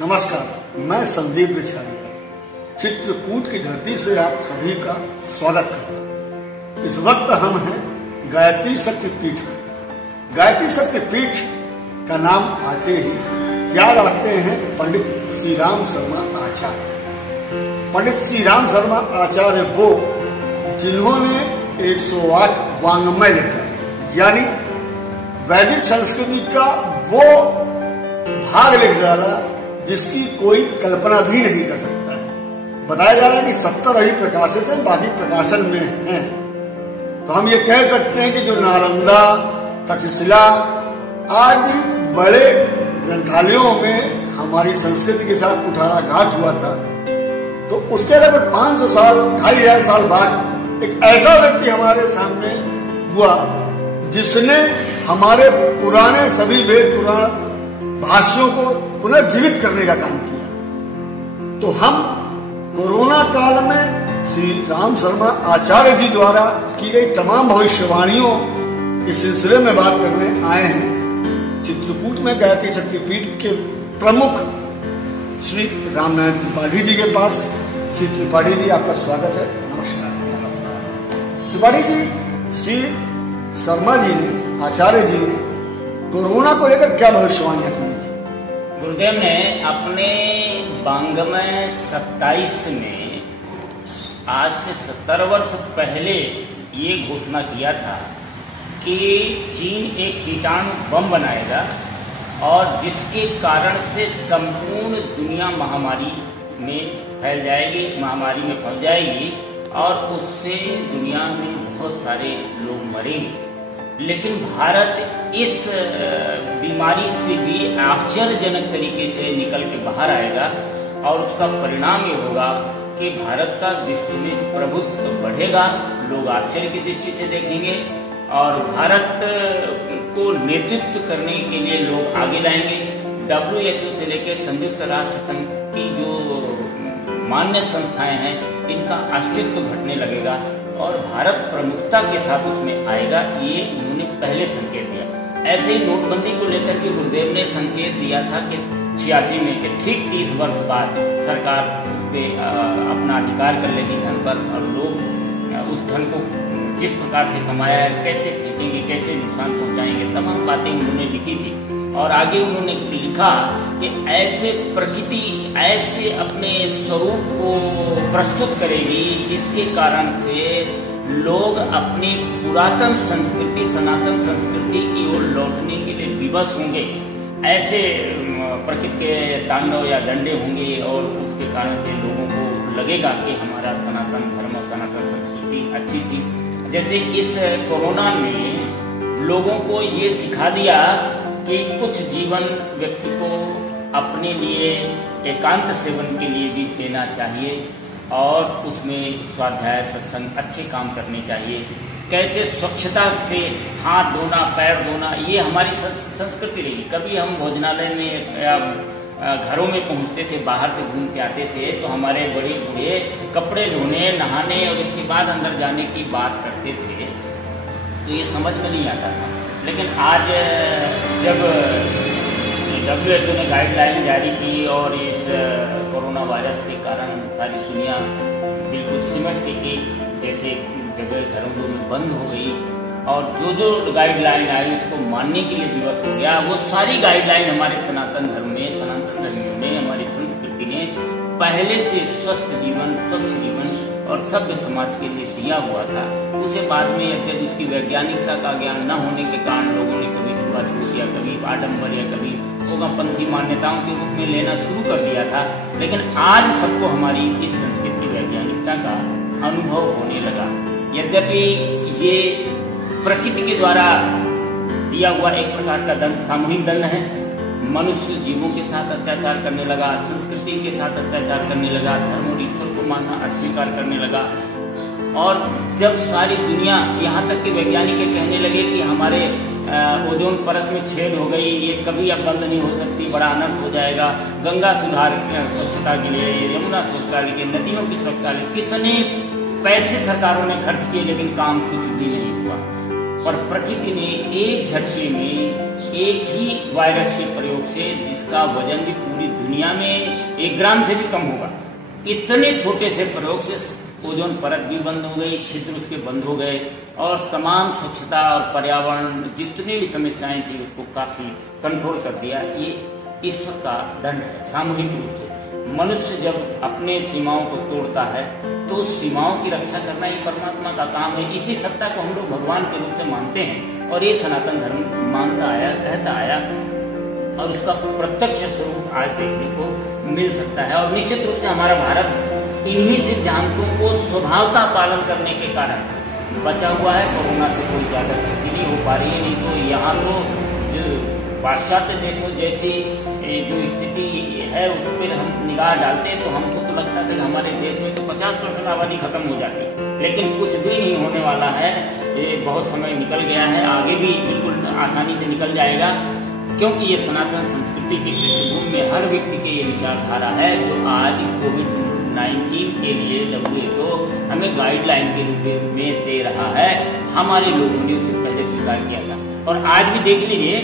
नमस्कार, मैं संदीप बिछारिया चित्रकूट की धरती से आप सभी का स्वागत करता हूँ। इस वक्त हम हैं गायत्री शक्तिपीठ में। गायत्री शक्तिपीठ का नाम आते ही याद आते हैं पंडित श्री राम शर्मा आचार्य। पंडित श्री राम शर्मा आचार्य वो जिन्होंने 108 वाङ्मय लिखा, यानी वैदिक संस्कृति का वो भाग लिख डाला जिसकी कोई कल्पना भी नहीं कर सकता है। बताया जा रहा है कि 70 ही प्रकाशित हैं, बाकी प्रकाशन में हैं। तो हम ये कह सकते हैं कि जो नालंदा, तक्षशिला आदि बड़े ग्रंथालयों में हमारी संस्कृति के साथ कुठाराघात हुआ था, तो उसके लगभग 500 साल 2500 साल बाद एक ऐसा व्यक्ति हमारे सामने हुआ जिसने हमारे पुराने सभी वेद पुराण भाष्यों को पुनर्जीवित करने का काम किया। तो हम कोरोना काल में श्री राम शर्मा आचार्य जी द्वारा की गई तमाम भविष्यवाणियों के सिलसिले में बात करने आए हैं चित्रकूट में गायत्री शक्तिपीठ के प्रमुख श्री रामनारायण त्रिपाठी जी के पास। श्री त्रिपाठी जी, आपका स्वागत है। नमस्कार। त्रिपाठी जी, श्री शर्मा जी ने, आचार्य जी ने कोरोना को लेकर क्या भविष्यवाणियां की थी? गुरुदेव ने अपने वाङ्मय 27 में आज से 70 वर्ष पहले ये घोषणा किया था कि चीन एक कीटाणु बम बनाएगा और जिसके कारण से संपूर्ण दुनिया महामारी में फैल जाएगी, महामारी में पहुंच जाएगी और उससे दुनिया में बहुत सारे लोग मरेंगे। लेकिन भारत इस बीमारी से भी आश्चर्यजनक तरीके से निकल के बाहर आएगा और उसका परिणाम ये होगा कि भारत का विश्व में प्रभुत्व बढ़ेगा, लोग आश्चर्य की दृष्टि से देखेंगे और भारत को नेतृत्व करने के लिए लोग आगे लाएंगे। WHO से लेकर संयुक्त राष्ट्र संघ की जो मान्य संस्थाएं हैं, इनका अस्तित्व घटने लगेगा और भारत प्रमुखता के साथ उसमें आएगा, ये उन्होंने पहले संकेत दिया। ऐसे ही नोटबंदी को लेकर भी गुरुदेव ने संकेत दिया था कि 86 में कि ठीक 30 वर्ष बाद सरकार उस पर अपना अधिकार कर लेगी धन पर और लोग उस धन को जिस प्रकार से कमाया है कैसे फेंकेंगे, कैसे नुकसान पहुंचाएंगे, तमाम बातें उन्होंने लिखी थी। और आगे उन्होंने लिखा कि ऐसे प्रकृति ऐसे अपने स्वरूप को प्रस्तुत करेगी जिसके कारण से लोग अपनी पुरातन संस्कृति, सनातन संस्कृति की ओर लौटने के लिए विवश होंगे। ऐसे प्रकृति के तांडव या डंडे होंगे और उसके कारण से लोगों को लगेगा कि हमारा सनातन धर्म और सनातन संस्कृति अच्छी थी। जैसे इस कोरोना में लोगों को ये सिखा दिया कि कुछ जीवन व्यक्ति को अपने लिए एकांत सेवन के लिए भी देना चाहिए और उसमें स्वाध्याय, सत्संग, अच्छे काम करने चाहिए। कैसे स्वच्छता से हाथ धोना, पैर धोना, ये हमारी संस्कृति रही। कभी हम भोजनालय में या घरों में पहुंचते थे, बाहर से घूम के आते थे, तो हमारे बड़े बूढ़े कपड़े धोने, नहाने और इसके बाद अंदर जाने की बात करते थे, तो ये समझ में नहीं आता था। लेकिन आज जब WHO ने गाइडलाइन जारी की और इस कोरोना वायरस के कारण सारी दुनिया बिल्कुल सिमट के एक जैसे जगह घरों में बंद हो गई और जो गाइडलाइन आई उसको मानने के लिए विवश हो गया, वो सारी गाइडलाइन हमारे सनातन धर्म में, सनातन धर्मियों ने, हमारी संस्कृति ने पहले से स्वस्थ जीवन, स्वच्छ जीवन और सभ्य समाज के लिए दिया हुआ था। उसे बाद में यद्यपि उसकी वैज्ञानिकता का ज्ञान न होने के कारण लोगों ने कभी छुआछूत या कभी आडम्बर या कभी होगापंथी मान्यताओं के रूप में लेना शुरू कर दिया था, लेकिन आज सबको हमारी इस संस्कृति वैज्ञानिकता का अनुभव होने लगा। यद्यपि ये प्रकृति के द्वारा दिया हुआ एक प्रकार का दंड, सामूहिक दंड है। मनुष्य जीवों के साथ अत्याचार करने लगा, संस्कृति के साथ अत्याचार करने लगा, धर्म और ईश्वर को मानना अस्वीकार करने लगा और जब सारी दुनिया, यहाँ तक कि वैज्ञानिक कहने लगे कि हमारे ओजोन परत में छेद हो गई, ये कभी अब बंद नहीं हो सकती, बड़ा अनर्थ हो जाएगा। गंगा सुधार स्वच्छता के लिए, यमुना स्वच्छता के लिए, नदियों की स्वच्छता के लिए कितने पैसे सरकारों ने खर्च किए, लेकिन काम कुछ भी नहीं हुआ। और प्रकृति ने एक झटके में एक ही वायरस के प्रयोग से जिसका वजन भी पूरी दुनिया में 1 ग्राम से भी कम होगा, इतने छोटे से प्रयोग से ओजोन परत भी बंद हो गई, छिद्र उसके बंद हो गए और तमाम स्वच्छता और पर्यावरण जितनी भी समस्याएं थी उसको काफी कंट्रोल कर दिया। ये ईश्वर का दंड है। सामूहिक रूप से मनुष्य जब अपने सीमाओं को तोड़ता है तो उस सीमाओं की रक्षा करना ही परमात्मा का काम है। इसी सत्ता को हम लोग भगवान के रूप से मानते हैं और ये सनातन धर्म मानता आया, कहता आया और उसका प्रत्यक्ष स्वरूप आज देखने को मिल सकता है। और निश्चित रूप से हमारा भारत इन्हीं सिद्धांतों को स्वभावता पालन करने के कारण बचा हुआ है। कोरोना से कोई ज्यादा क्षति नहीं हो पा रही है। नहीं तो यहाँ तो जो पाश्चात्य देशों जैसी जो स्थिति है उस पर हम निगाह डालते तो हमको तो लगता था कि हमारे देश में तो 50% आबादी खत्म हो जाती, लेकिन कुछ भी नहीं होने वाला है। ये बहुत समय निकल गया है, आगे भी बिल्कुल आसानी से निकल जाएगा, क्योंकि ये सनातन संस्कृति की पृष्ठभूमि में हर व्यक्ति के ये विचारधारा है जो आज कोविड-19 के लिए WHO हमें गाइडलाइन के रूप में दे रहा है। हमारे लोगों ने उसे पहले स्वीकार किया था और आज भी देख लीजिए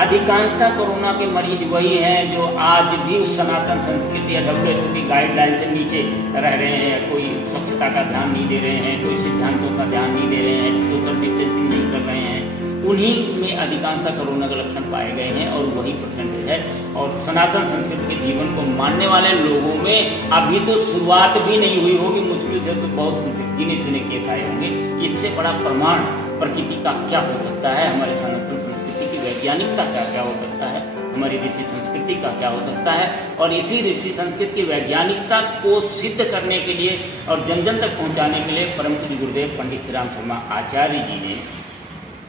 अधिकांशतः कोरोना के मरीज वही हैं जो आज भी उस सनातन संस्कृति या WHO की गाइडलाइन से नीचे रह रहे हैं। कोई स्वच्छता का ध्यान नहीं दे रहे हैं, कोई सिद्धांतों का ध्यान नहीं दे रहे हैं, सोशल डिस्टेंसिंग नहीं कर रहे हैं। उन्हीं में अधिकांशतः कोरोना के लक्षण पाए गए हैं और वही परसेंटेज है। और सनातन संस्कृति के जीवन को मानने वाले लोगों में अभी तो शुरुआत भी नहीं हुई होगी, मुश्किल से तो बहुत गिने चुने केस आए होंगे। इससे बड़ा प्रमाण प्रकृति का क्या हो सकता है, हमारे सनातन संस्कृति की वैज्ञानिकता का क्या हो सकता है, हमारी ऋषि संस्कृति का क्या हो सकता है। और इसी ऋषि संस्कृति की वैज्ञानिकता को सिद्ध करने के लिए और जन जन तक पहुंचाने के लिए परम पूज्य गुरुदेव पंडित श्री राम शर्मा आचार्य जी ने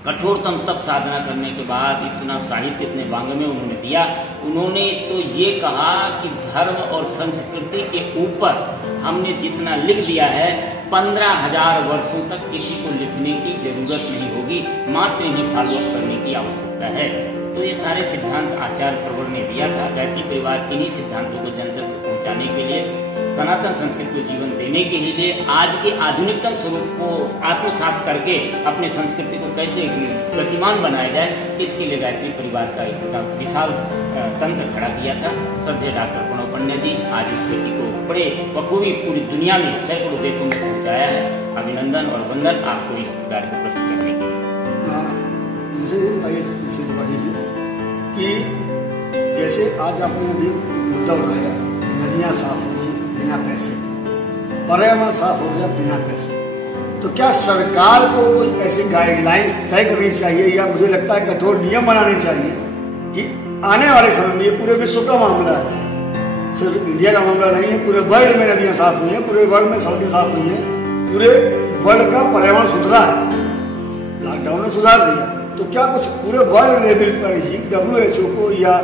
कठोरतम तप साधना करने के बाद इतना साहित्य इतने वाङ्मय उन्होंने दिया। उन्होंने तो ये कहा कि धर्म और संस्कृति के ऊपर हमने जितना लिख दिया है 15,000 वर्षों तक किसी को लिखने की जरूरत नहीं होगी, मात्र इन्हीं फॉलोअप करने की आवश्यकता है। तो ये सारे सिद्धांत आचार्य प्रवर ने दिया था। गायत्री परिवार इन्हीं सिद्धांतों को जन जन तक पहुंचाने के लिए, सनातन संस्कृति को जीवन देने के लिए, आज के आधुनिकतम स्वरूप को आत्मसात करके अपने संस्कृति को कैसे गतिमान बनाया जाए, इसके लिए गायत्री परिवार का एक विशाल तंत्र खड़ा किया था। श्रद्धेय डॉक्टर प्रणव पंड्या जी आज इस व्यक्ति को बड़े बखूबी पूरी दुनिया में सैकड़ों देशों में पहुंचाया है। अभिनंदन और वंदन आपको इस कार्य को प्रस्तुत करने के लिए। मुझे कि जैसे आज आपने अभी मुद्दा उठाया, नदियां साफ हो गई बिना पैसे, पर्यावरण साफ हो गया बिना पैसे, तो क्या सरकार को कोई ऐसी गाइडलाइंस तय करनी चाहिए या मुझे लगता है कठोर नियम बनाने चाहिए कि आने वाले समय में ये पूरे विश्व का मामला है, सिर्फ इंडिया का मामला नहीं है, पूरे वर्ल्ड में नदियां साफ हुई है, पूरे वर्ल्ड में सड़कें साफ हुई है, पूरे वर्ल्ड का पर्यावरण सुधरा है, लॉकडाउन ने सुधार दिया। तो क्या कुछ पूरे वर्ल्ड लेवल पर ही WHO को या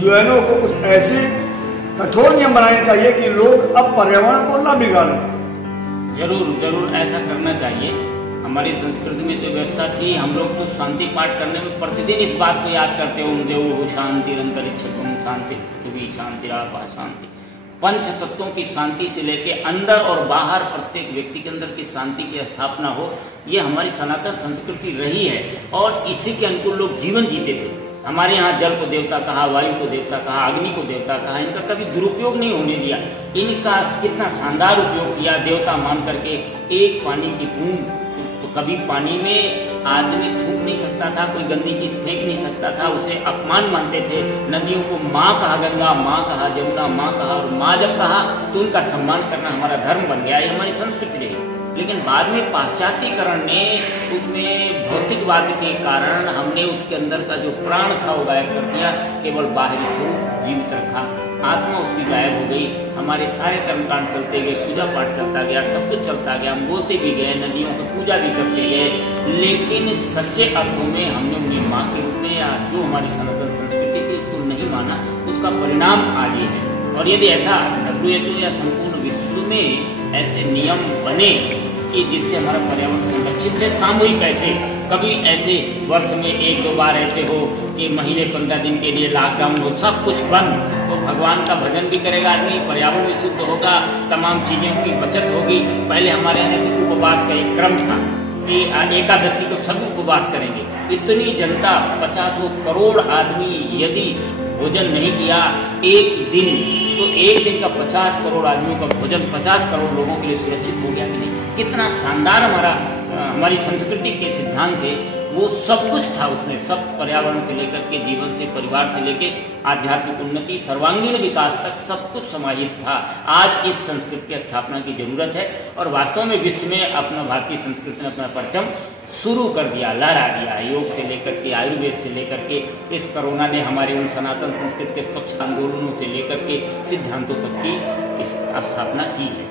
UNO को कुछ ऐसे कठोर नियम बनाने चाहिए कि लोग अब पर्यावरण को न बिगाड़ें? जरूर जरूर ऐसा करना चाहिए। हमारी संस्कृति में जो व्यवस्था थी, हम लोग तो शांति पाठ करने में प्रतिदिन इस बात को याद करते होंगे, वो शांति अंतरिक्षम शांति पृथ्वी शांति रापा शांति। पंच तत्वों की शांति से लेके अंदर और बाहर प्रत्येक व्यक्ति के अंदर की शांति की स्थापना हो, ये हमारी सनातन संस्कृति रही है और इसी के अनुकूल लोग जीवन जीते थे। हमारे यहाँ जल को देवता कहा, वायु को देवता कहा, अग्नि को देवता कहा, इनका कभी दुरुपयोग नहीं होने दिया। इनका कितना शानदार उपयोग किया देवता मान करके। एक पानी की बूंद तो कभी पानी में आदमी थूक नहीं सकता था, कोई गंदी चीज फेंक नहीं सकता था, उसे अपमान मानते थे। नदियों को माँ कहा, गंगा माँ कहा, जमुना माँ कहा, और माँ जब कहा तो उनका सम्मान करना हमारा धर्म बन गया, ये हमारी संस्कृति रही। लेकिन बाद में पाश्चात्यकरण ने उसमें भौतिकवाद के कारण हमने उसके अंदर का जो प्राण था वो गायब कर दिया, केवल बाहरी स्वरूप जीवित रखा, आत्मा उसकी गायब हो गई। हमारे सारे कर्मकांड चलते गए, पूजा पाठ चलता गया, सब कुछ चलता गया, हम बोलते भी गए, नदियों की पूजा भी करते गए, लेकिन सच्चे अर्थों में हमने उन्हें माँ के रूप में या जो हमारी सनातन संस्कृति थी उसको नहीं माना। उसका परिणाम आज ये है। और यदि ऐसा WHO या संपूर्ण विश्व में ऐसे नियम बने कि जिससे हमारा पर्यावरण संरक्षित है, सामूहिक ऐसे कभी ऐसे वर्ष में 1-2 बार ऐसे हो कि महीने 15 दिन के लिए लॉकडाउन हो, सब कुछ बंद, तो भगवान का भजन भी करेगा आदमी, पर्यावरण भी शुद्ध होगा, तमाम चीजों की बचत होगी। पहले हमारे यहाँ उपवास का एक क्रम था, कि एकादशी को सब उपवास करेंगे। इतनी जनता 50 करोड़ आदमी यदि भोजन नहीं किया एक दिन, तो एक दिन का 50 करोड़ आदमियों का भोजन 50 करोड़ लोगों के लिए सुरक्षित हो गया कि नहीं। कितना शानदार हमारी संस्कृति के सिद्धांत थे, वो सब कुछ था उसमें। सब पर्यावरण से लेकर के जीवन से, परिवार से लेकर आध्यात्मिक उन्नति, सर्वांगीण विकास तक सब कुछ समाहित था। आज इस संस्कृति की स्थापना की जरूरत है और वास्तव में विश्व में अपना भारतीय संस्कृति ने अपना परचम शुरू कर दिया, लहरा दिया। योग से लेकर के, आयुर्वेद से लेकर के, इस कोरोना ने हमारे उन सनातन संस्कृति के स्वच्छ आंदोलनों से लेकर के सिद्धांतों तक की स्थापना की है।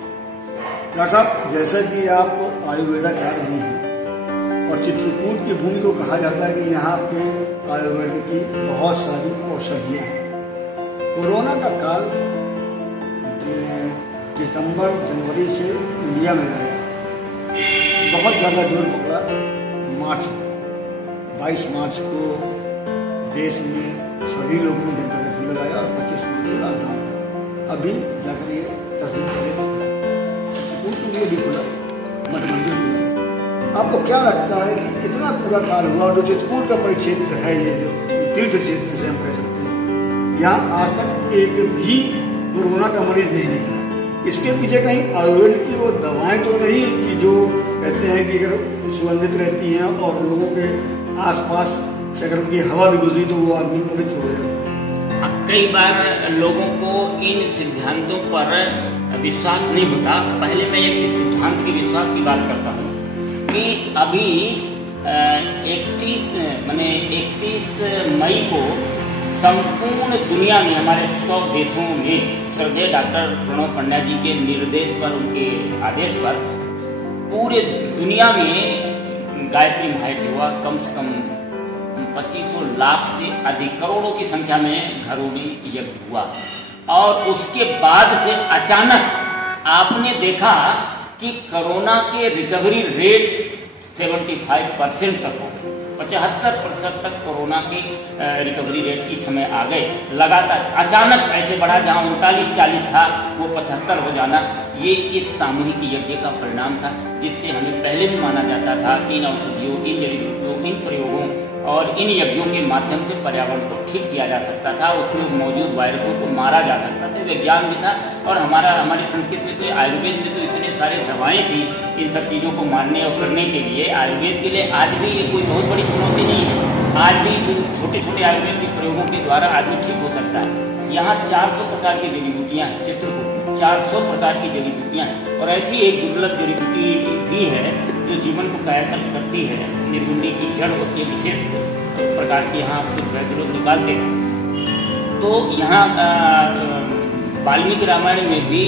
डॉक्टर साहब, जैसे कि आप आयुर्वेदाचार्य भी हैं और चित्रकूट की भूमि को कहा जाता है कि यहाँ पे आयुर्वेद की बहुत सारी औषधियाँ हैं। कोरोना का काल दिसंबर जनवरी से इंडिया में आया, बहुत ज़्यादा जोर पकड़ा। 22 मार्च को देश में सभी लोगों ने जनता कर्फ्यू लगाया और 25 मार्च से लॉकडाउन। अभी जाकर ये 10 दिन पहले खुला, चित्रकूट में भी खुला, मठ मंदिर में। आपको क्या लगता है कि इतना पूरा काल हुआ और जो चित्रकूट का परिक्षेत्र है, ये जो तीर्थ क्षेत्र से हम कह सकते हैं, यहाँ आज तक एक भी कोरोना का मरीज नहीं निकला। इसके पीछे कहीं आयुर्वेद की वो दवाएं तो नहीं कि जो कहते हैं कि अगर सुगंधित रहती हैं और लोगों के आसपास से अगर उनकी हवा भी गुजरी तो वो आदमी पवित्र हो जाता है। कई बार लोगों को इन सिद्धांतों पर विश्वास नहीं होता। पहले मैं एक सिद्धांत के विश्वास की बात करता हूँ कि अभी 31 मई को संपूर्ण दुनिया में, हमारे 100 देशों में श्रद्धेय डॉक्टर प्रणव पंड्या जी के निर्देश पर, उनके आदेश पर पूरे दुनिया में गायत्री महायज्ञ हुआ। कम से कम 2500 लाख से अधिक, करोड़ों की संख्या में घरों में यज्ञ हुआ। और उसके बाद से अचानक आपने देखा कि कोरोना के रिकवरी रेट 75% तक हो, 75% तक कोरोना की रिकवरी रेट इस समय आ गए। लगातार अचानक ऐसे बढ़ा, जहां 39-40 था वो 75 हो जाना, ये इस सामूहिक यज्ञ का परिणाम था, जिससे हमें पहले भी माना जाता था कि इन औषधियों, इन जड़ी बूटियों, इन प्रयोगों और इन यज्ञों के माध्यम से पर्यावरण को ठीक किया जा सकता था, उसमें मौजूद वायरसों को मारा जा सकता था। विज्ञान भी था और हमारी संस्कृति में तो, आयुर्वेद में तो इतने सारे दवाएं थी इन सब चीजों को मारने और करने के लिए। आयुर्वेद के लिए आज भी ये कोई बहुत बड़ी चुनौती नहीं है। आज भी छोटे छोटे आयुर्वेद के प्रयोगों के द्वारा आदमी ठीक हो सकता है। यहाँ 400 प्रकार की जड़ी बूटियां हैं, चित्रकूट 400 प्रकार की जड़ी बूटियां हैं। और ऐसी एक दुर्लभ जड़ी बूटी भी है जो जीवन को कायाकल्प करती है। निर्गुंडी की जड़ होती है, विशेष प्रकार की, यहाँ कुछ वैद्य लोग निकालते हैं। तो यहाँ वाल्मीकि रामायण में भी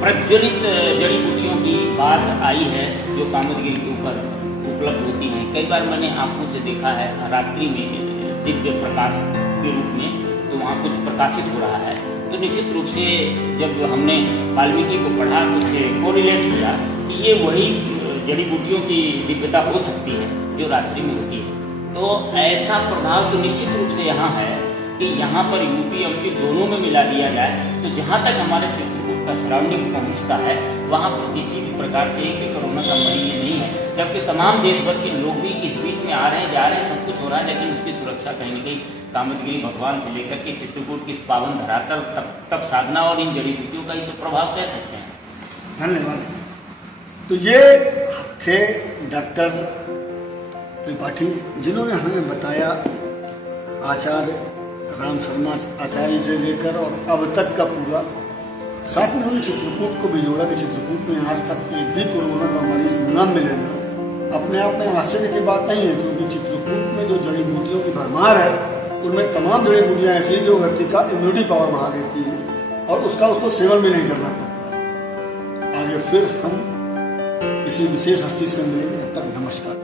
प्रज्वलित जड़ी बूटियों की बात आई है, जो कामदगिरी के ऊपर उपलब्ध होती हैं। कई बार मैंने आंखों से देखा है रात्रि में दिव्य प्रकाश के रूप में, तो वहाँ कुछ प्रकाशित हो रहा है। तो निश्चित रूप से जब हमने वाल्मीकि को पढ़ा तो उससे कोरिलेट किया कि ये वही जड़ी बूटियों की दिव्यता हो सकती है जो रात्रि में होती है। तो ऐसा प्रभाव तो निश्चित रूप से यहाँ है कि यहाँ पर यूपी एमपी दोनों में मिला दिया जाए तो जहाँ तक हमारे चित्रकूट का सराउंडिंग पहुँचता है वहाँ पर किसी भी प्रकार के कोरोना का मरीज नहीं है। जबकि तमाम देश भर के लोग भी इस बीच में आ रहे हैं, जा रहे हैं, सब कुछ हो रहा है, लेकिन उसकी सुरक्षा कहीं न कहीं कामदगिरी भगवान से लेकर के चित्रकूट की इस पावन धरातल तक साधना और इन जड़ी बूटियों का ही तो प्रभाव कह सकते हैं। धन्यवाद। तो ये थे डॉक्टर त्रिपाठी, जिन्होंने हमें बताया आचार्य राम शर्मा आचार्य से लेकर और अब तक का पूरा, साथ में उन्होंने चित्रकूट को भी जोड़ा कि चित्रकूट में आज तक एक भी कोरोना का मरीज न मिलेगा। अपने आप में आश्चर्य की बात नहीं है, क्योंकि चित्रकूट में जो जड़ी बूटियों की भरमार है उनमें तमाम जड़ी बूटियां ऐसी जो व्यक्ति का इम्यूनिटी पावर बढ़ा देती है और उसको सेवन भी नहीं करना पड़ता है। आगे फिर हम किसी विशेष हस्ती से मिलेंगे, तब तक नमस्कार।